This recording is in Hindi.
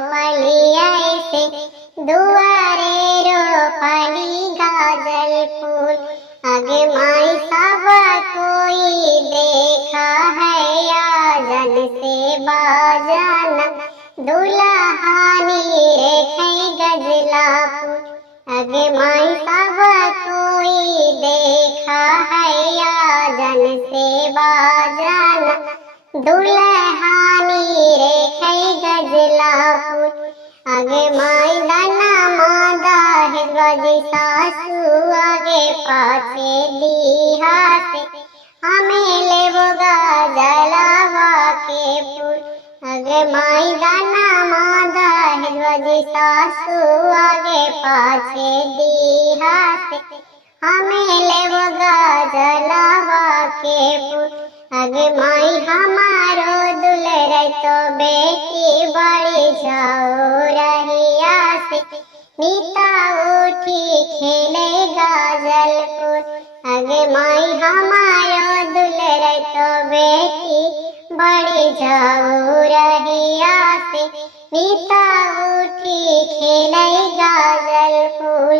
रोपली ऐसे दुआरे रोपली गाजल फूल। आगे माई सब कोई देखा है आजन से बाजाना दुल्हानी रेखे गजला फूल। आगे माई सब कोई देखा है आजन से बाजाना दुल्हानी रेखे गजला फूल। आगे माई दाना मादा है गजी सासू आगे पाछे दीहा से हमें लेबो गजलावा के फूल। आगे माई दाना मादा है गजी सासू आगे पाछे दीहा से हमें लेबो गजलावा के फूल। आगे माई हमारो दुल्हर तो बेटी बड़ी जाओ रहिया से नीता उठी खेले गाजल फूल। आगे माई हमारो दुल्हर तो बेटी बड़ी जाओ रहिया से नीता उठी खेले गाजल फूल।